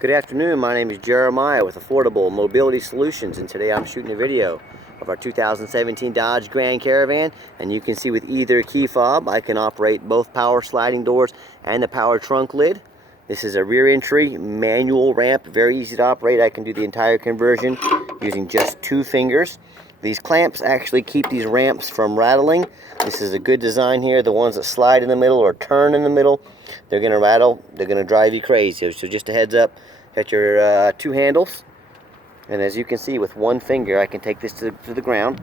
Good afternoon, my name is Jeremiah with Affordable Mobility Solutions, and today I'm shooting a video of our 2017 Dodge Grand Caravan. And you can see with either key fob I can operate both power sliding doors and the power trunk lid. This is a rear entry manual ramp, very easy to operate. I can do the entire conversion using just 2 fingers. These clamps actually keep these ramps from rattling. This is a good design here. The ones that slide in the middle or turn in the middle, they're going to rattle. They're going to drive you crazy. So just a heads up, got your 2 handles. And as you can see, with 1 finger, I can take this to the ground.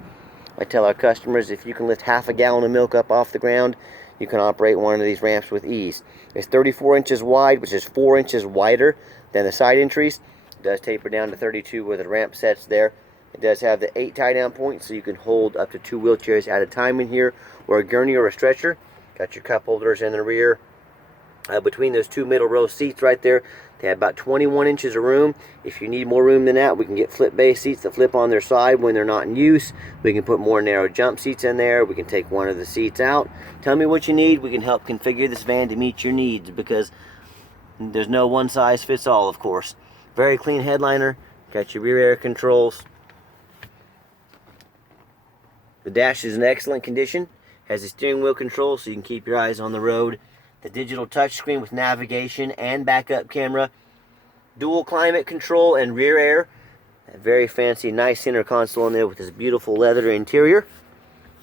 I tell our customers, if you can lift half a gallon of milk up off the ground, you can operate one of these ramps with ease. It's 34 inches wide, which is 4 inches wider than the side entries. It does taper down to 32 where the ramp sets there. It does have the 8 tie-down points, so you can hold up to 2 wheelchairs at a time in here, or a gurney or a stretcher. Got your cup holders in the rear. Between those 2 middle row seats right there, they have about 21 inches of room. If you need more room than that, we can get flip base seats that flip on their side when they're not in use. We can put more narrow jump seats in there. We can take one of the seats out. Tell me what you need. We can help configure this van to meet your needs, because there's no one size fits all, of course. Very clean headliner. Got your rear air controls. The dash is in excellent condition. Has a steering wheel control so you can keep your eyes on the road. The digital touchscreen with navigation and backup camera. Dual climate control and rear air. A very fancy, nice center console in there with this beautiful leather interior.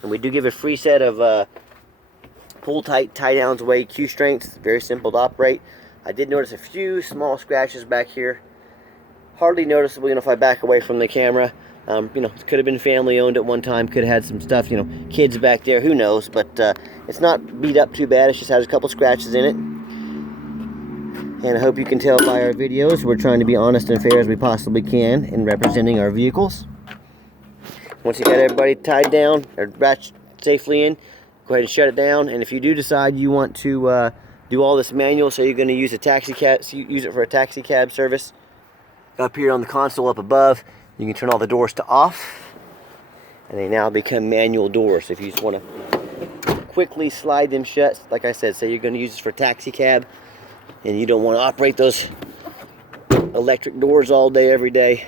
And we do give a free set of pull tight, tie downs away Q strengths. Very simple to operate. I did notice a few small scratches back here. Hardly noticeable, if I back away from the camera. It could have been family owned at one time, could have had some stuff, kids back there, who knows, but it's not beat up too bad. It's just has a couple scratches in it. And I hope you can tell by our videos, we're trying to be honest and fair as we possibly can in representing our vehicles. Once you got everybody tied down or wrapped safely in, go ahead and shut it down. And if you do decide you want to do all this manual, so you're going to use a taxi cab, use it for a taxi cab service, up here on the console up above, you can turn all the doors to off, and they now become manual doors. So if you just want to quickly slide them shut, like I said, say you're going to use this for a taxi cab, and you don't want to operate those electric doors all day, every day,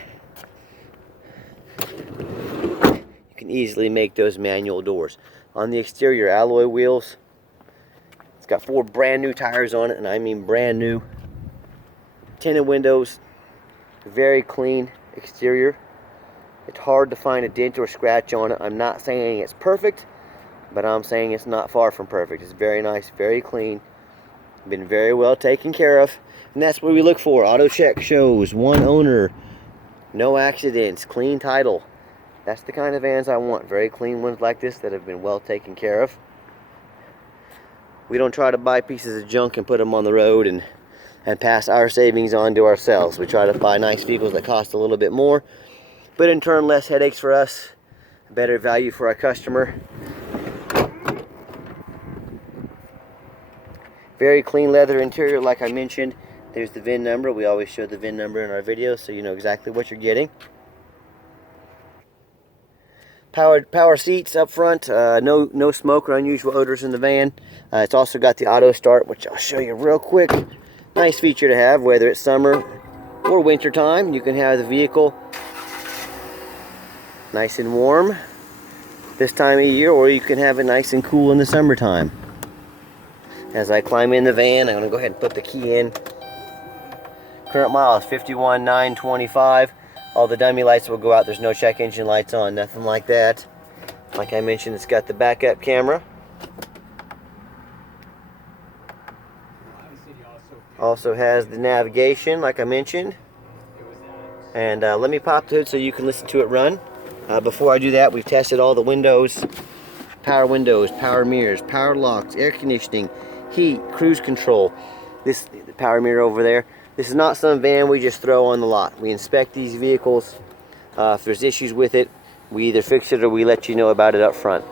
you can easily make those manual doors. On the exterior, alloy wheels. It's got 4 brand new tires on it, and I mean brand new. Tinted windows. Very clean exterior. It's hard to find a dent or scratch on it. I'm not saying it's perfect, but I'm saying it's not far from perfect. It's very nice, very clean, been very well taken care of, and that's what we look for. Auto check shows 1 owner, no accidents, clean title. That's the kind of vans I want, very clean ones like this that have been well taken care of. We don't try to buy pieces of junk and put them on the road and pass our savings on to ourselves. We try to buy nice vehicles that cost a little bit more, but in turn less headaches for us, better value for our customer. Very clean leather interior, like I mentioned. There's the VIN number. We always show the VIN number in our videos so you know exactly what you're getting. Power seats up front. No smoke or unusual odors in the van. It's also got the auto start, which I'll show you real quick. Nice feature to have, whether it's summer or winter time. You can have the vehicle nice and warm this time of year, or you can have it nice and cool in the summertime. As I climb in the van, I'm going to go ahead and put the key in. Current mile is 51,925. All the dummy lights will go out. There's no check engine lights on, nothing like that. Like I mentioned, it's got the backup camera. Also has the navigation, like I mentioned. And let me pop the hood so you can listen to it run. Before I do that, we've tested all the windows, power mirrors, power locks, air conditioning, heat, cruise control. The power mirror over there. This is not some van we just throw on the lot. We inspect these vehicles. If there's issues with it, we either fix it or we let you know about it up front.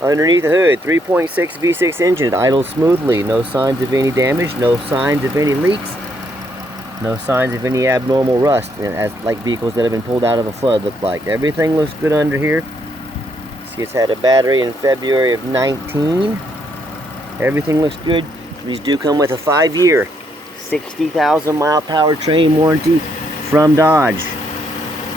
Underneath the hood, 3.6 V6 engine, it idles smoothly. No signs of any damage, no signs of any leaks, no signs of any abnormal rust, as like vehicles that have been pulled out of a flood look like. Everything looks good under here. See, it's had a battery in February of 19. Everything looks good. These do come with a 5-year 60,000 mile powertrain warranty from Dodge.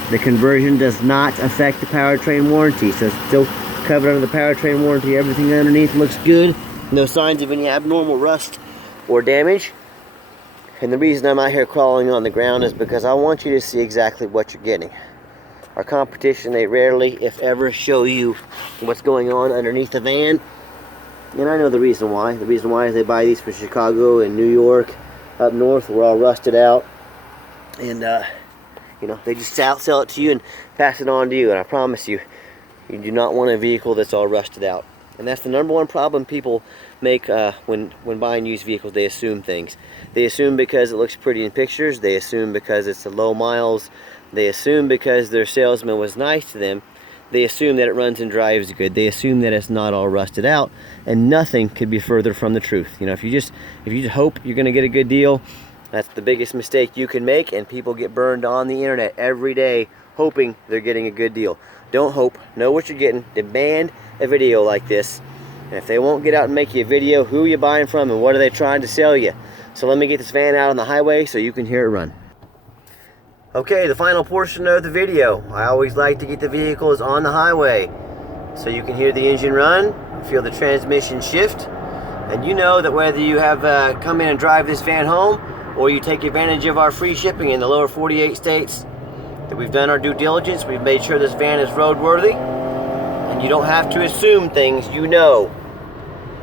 The conversion does not affect the powertrain warranty, so it's still covered under the powertrain warranty. Everything underneath looks good. No signs of any abnormal rust or damage. And the reason I'm out here crawling on the ground is because I want you to see exactly what you're getting. Our competition, they rarely, if ever, show you what's going on underneath the van. And I know the reason why. The reason why is they buy these from Chicago and New York. Up north, we're all rusted out. And, you know, they just sell it to you and pass it on to you. And I promise you, you do not want a vehicle that's all rusted out. And that's the number one problem people make when buying used vehicles. They assume things. They assume because it looks pretty in pictures. They assume because it's a low miles. They assume because their salesman was nice to them. They assume that it runs and drives good. They assume that it's not all rusted out, and nothing could be further from the truth. You know, if you just hope you're going to get a good deal, that's the biggest mistake you can make, and people get burned on the internet every day hoping they're getting a good deal. Don't hope. Know what you're getting. Demand a video like this. And if they won't get out and make you a video, who are you buying from and what are they trying to sell you? So let me get this van out on the highway so you can hear it run. Okay, the final portion of the video. I always like to get the vehicles on the highway so you can hear the engine run, feel the transmission shift, and you know that whether you have come in and drive this van home or you take advantage of our free shipping in the lower 48 states, that we've done our due diligence, we've made sure this van is roadworthy, and you don't have to assume things, you know.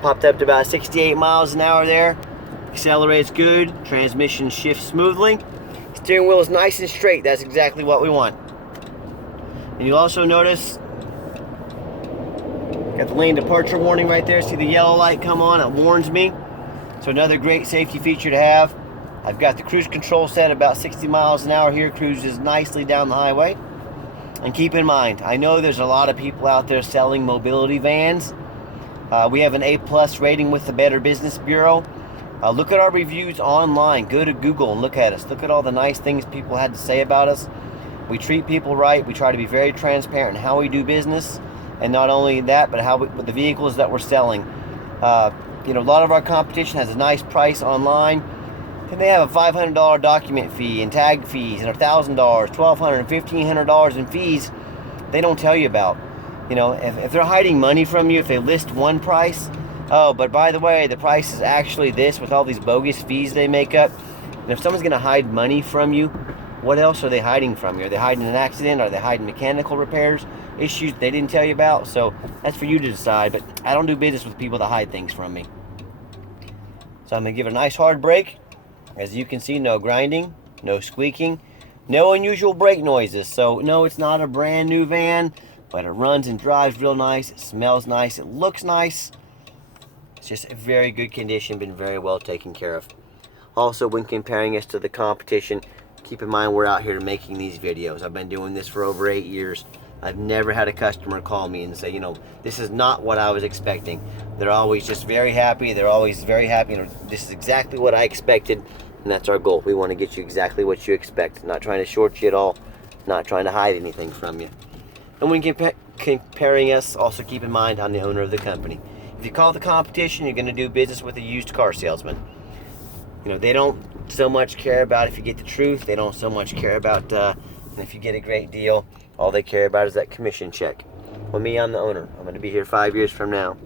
Popped up to about 68 miles an hour there, accelerates good, transmission shifts smoothly, steering wheel is nice and straight. That's exactly what we want. And you'll also notice, got the lane departure warning right there. See the yellow light come on, it warns me. So another great safety feature to have. I've got the cruise control set about 60 miles an hour here, cruises nicely down the highway. And keep in mind, I know there's a lot of people out there selling mobility vans. We have an A+ rating with the Better Business Bureau. Look at our reviews online. Go to Google and look at us. Look at all the nice things people had to say about us. We treat people right. We try to be very transparent in how we do business. And not only that, but with the vehicles that we're selling. You know, a lot of our competition has a nice price online. And they have a $500 document fee and tag fees and $1,000, $1,200, and $1,500 in fees they don't tell you about. You know, if they're hiding money from you, if they list one price, oh, but by the way, the price is actually this with all these bogus fees they make up. And if someone's going to hide money from you, what else are they hiding from you? Are they hiding an accident? Are they hiding mechanical repairs, issues they didn't tell you about? So that's for you to decide, but I don't do business with people that hide things from me. So I'm going to give it a nice hard brake. As you can see, no grinding, no squeaking, no unusual brake noises. So no, it's not a brand new van, but it runs and drives real nice. It smells nice. It looks nice. It's just a very good condition, been very well taken care of. Also, when comparing us to the competition, keep in mind we're out here making these videos. I've been doing this for over 8 years. I've never had a customer call me and say, you know, this is not what I was expecting. They're always just very happy. They're always very happy. You know, this is exactly what I expected, and that's our goal. We want to get you exactly what you expect. Not trying to short you at all. Not trying to hide anything from you. And when comparing us, also keep in mind I'm the owner of the company. If you call the competition, you're going to do business with a used car salesman. You know, they don't so much care about if you get the truth. They don't so much care about if you get a great deal. All they care about is that commission check. Well, me, I'm the owner. I'm going to be here 5 years from now.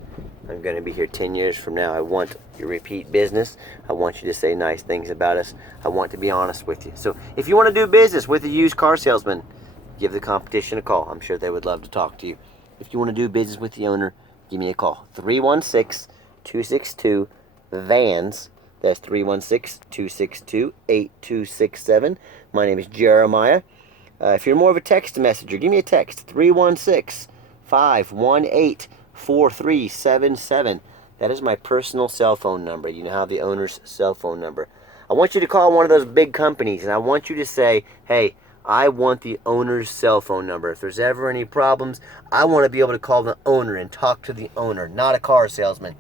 I'm going to be here 10 years from now. I want your repeat business. I want you to say nice things about us. I want to be honest with you. So if you want to do business with a used car salesman, give the competition a call. I'm sure they would love to talk to you. If you want to do business with the owner, give me a call. 316-262-VANS. That's 316-262-8267. My name is Jeremiah. If you're more of a text messenger, give me a text. 316-518-4377. That is my personal cell phone number. You know how the owner's cell phone number. I want you to call one of those big companies, and I want you to say, hey, I want the owner's cell phone number. If there's ever any problems, I want to be able to call the owner and talk to the owner, not a car salesman.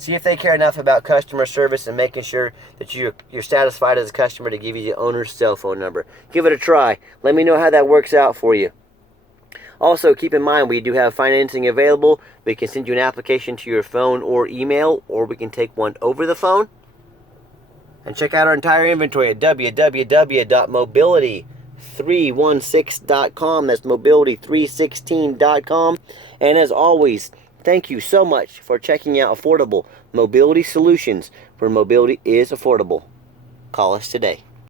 See if they care enough about customer service and making sure that you're satisfied as a customer to give you the owner's cell phone number. Give it a try. Let me know how that works out for you. Also, keep in mind, we do have financing available. We can send you an application to your phone or email, or we can take one over the phone. And check out our entire inventory at www.mobility316.com. That's mobility316.com. And as always, thank you so much for checking out affordable mobility solutions where mobility is affordable. Call us today.